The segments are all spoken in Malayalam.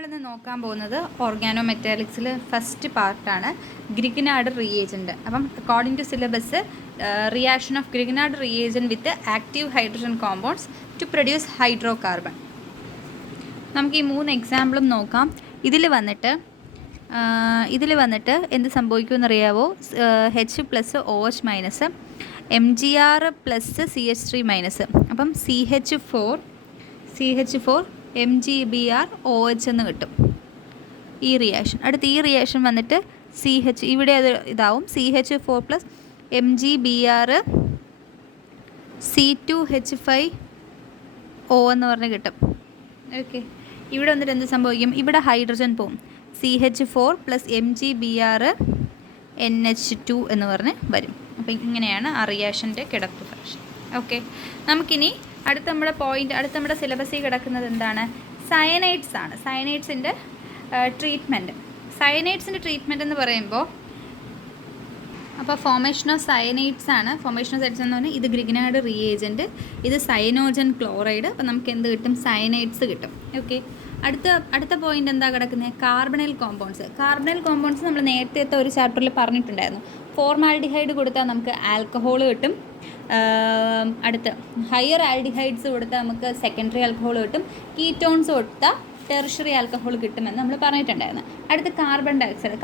നമ്മളിന്ന് നോക്കാൻ പോകുന്നത് ഓർഗാനോ മെറ്റാലിക്സിൽ ഫസ്റ്റ് പാർട്ടാണ് ഗ്രിഗ്നാർഡ് റിയേജൻറ്റ്. അപ്പം according to syllabus reaction of Grignard reagent with active hydrogen compounds to produce hydrocarbon. നമുക്ക് ഈ 3 എക്സാമ്പിളും നോക്കാം. ഇതിൽ വന്നിട്ട് എന്ത് സംഭവിക്കുമെന്നറിയാവോ? H+OH- Mgr + CH3-. അപ്പം CH4 MgBrOH എന്ന് കിട്ടും ഈ റിയാക്ഷൻ. അടുത്ത ഈ റിയാക്ഷൻ വന്നിട്ട് ഇവിടെ അത് ഇതാവും CH4 + MgBr C2H5O എന്ന് പറഞ്ഞ് കിട്ടും. ഓക്കെ, ഇവിടെ വന്നിട്ട് എന്ത് സംഭവിക്കും? ഇവിടെ ഹൈഡ്രജൻ പോവും. CH4 + MgBr NH2 എന്ന് പറഞ്ഞ് വരും. അപ്പം ഇങ്ങനെയാണ് ആ റിയാക്ഷൻ്റെ കിടപ്പ് ഫ്രാക്ഷൻ. ഓക്കെ, നമുക്കിനി അടുത്ത നമ്മുടെ സിലബസിൽ കിടക്കുന്നത് എന്താണ്? സയനൈഡ്സ് ആണ്. സയനൈഡ്സിൻ്റെ ട്രീറ്റ്മെൻറ്റ് എന്ന് പറയുമ്പോൾ അപ്പോൾ ഫോർമേഷൻ ഓഫ് സയനൈഡ്സ് ആണ്. ഫോർമേഷൻ ഓഫ് സയനൈഡ്സ് എന്ന് പറഞ്ഞാൽ ഇത് ഗ്രിഗ്നാർഡ് റിയേജൻറ്റ്, ഇത് സയനോജൻ ക്ലോറൈഡ്. അപ്പോൾ നമുക്ക് എന്ത് കിട്ടും? സയനൈഡ്സ് കിട്ടും. ഓക്കെ, അടുത്ത പോയിന്റ് എന്താ കിടക്കുന്നത്? കാർബണൈൽ കോമ്പൗണ്ട്സ് നമ്മൾ നേരത്തെ ഒരു ചാപ്റ്ററിൽ പറഞ്ഞിട്ടുണ്ടായിരുന്നു. ഫോർമാൽഡിഹൈഡ് കൊടുത്താൽ നമുക്ക് ആൽക്കഹോൾ കിട്ടും. അടുത്ത് ഹയർ ആൽഡിഹൈഡ്സ് കൊടുത്താൽ നമുക്ക് സെക്കൻഡറി ആൽക്കഹോൾ കിട്ടും. കീറ്റോൺസ് കൊടുത്താൽ ടെർഷ്യറി ആൽക്കഹോൾ കിട്ടുമെന്ന് നമ്മൾ പറഞ്ഞിട്ടുണ്ടായിരുന്നു. അടുത്ത് കാർബൺ ഡയോക്സൈഡ്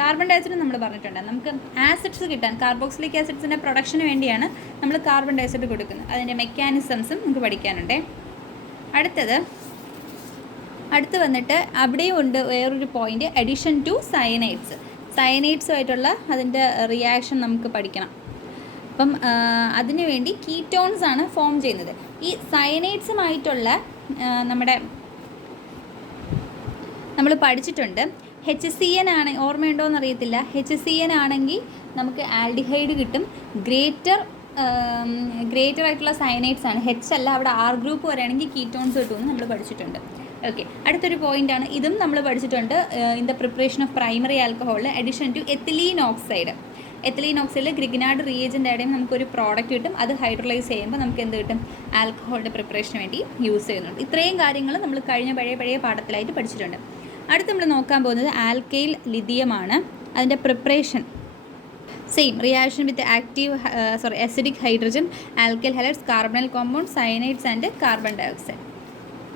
നമ്മൾ പറഞ്ഞിട്ടുണ്ടായിരുന്നു. നമുക്ക് ആസിഡ്സ് കിട്ടാൻ കാർബോക്സിലിക് ആസിഡ്സിൻ്റെ പ്രൊഡക്ഷന് വേണ്ടിയാണ് നമ്മൾ കാർബൺ ഡയോക്സൈഡ് കൊടുക്കുന്നത്. അതിൻ്റെ മെക്കാനിസംസും നമുക്ക് പഠിക്കാനുണ്ട്. അടുത്ത് വന്നിട്ട് അവിടെയും ഉണ്ട് വേറൊരു പോയിന്റ്, അഡീഷൻ ടു സയനൈഡ്സുമായിട്ടുള്ള അതിൻ്റെ റിയാക്ഷൻ നമുക്ക് പഠിക്കണം. അപ്പം അതിനു വേണ്ടി കീറ്റോൺസ് ആണ് ഫോം ചെയ്യുന്നത്. ഈ സയനൈഡ്സുമായിട്ടുള്ള നമ്മൾ പഠിച്ചിട്ടുണ്ട്. HCN ആണ്, ഓർമ്മയുണ്ടോയെന്ന് അറിയത്തില്ല. HCN ആണെങ്കിൽ നമുക്ക് ആൽഡിഹൈഡ് കിട്ടും. ഗ്രേറ്റർ ആയിട്ടുള്ള സയനൈഡ്സ് ആണ്. H അല്ല, അവിടെ R ഗ്രൂപ്പ് വരെയാണെങ്കിൽ കീറ്റോൺസ് കിട്ടുമെന്ന് നമ്മൾ പഠിച്ചിട്ടുണ്ട്. ഓക്കെ, അടുത്തൊരു പോയിൻ്റാണ്, ഇതും നമ്മൾ പഠിച്ചിട്ടുണ്ട്. In the preparation of primary ആൽക്കഹോളിൽ അഡീഷൻ ടു എത്തിലീൻ ഓക്സൈഡിൽ ഗ്രിഗ്നാർഡ് റിയേജൻ്റ് ആയിട്ടും നമുക്കൊരു പ്രോഡക്റ്റ് കിട്ടും. അത് ഹൈഡ്രോളൈസ് ചെയ്യുമ്പോൾ നമുക്ക് എന്ത് കിട്ടും? ആൽക്കഹോളിൻ്റെ പ്രിപ്പറേഷന് വേണ്ടി യൂസ് ചെയ്യുന്നുണ്ട്. ഇത്രയും കാര്യങ്ങൾ നമ്മൾ കഴിഞ്ഞ പഴയ പാഠത്തിലായിട്ട് പഠിച്ചിട്ടുണ്ട്. അടുത്ത് നമ്മൾ നോക്കാൻ പോകുന്നത് ആൽക്കൈൽ ലിഥിയമാണ്. അതിൻ്റെ preparation same reaction with acidic hydrogen, alkyl hydrides, carbonyl compound, സയനൈഡ്സ് and carbon dioxide.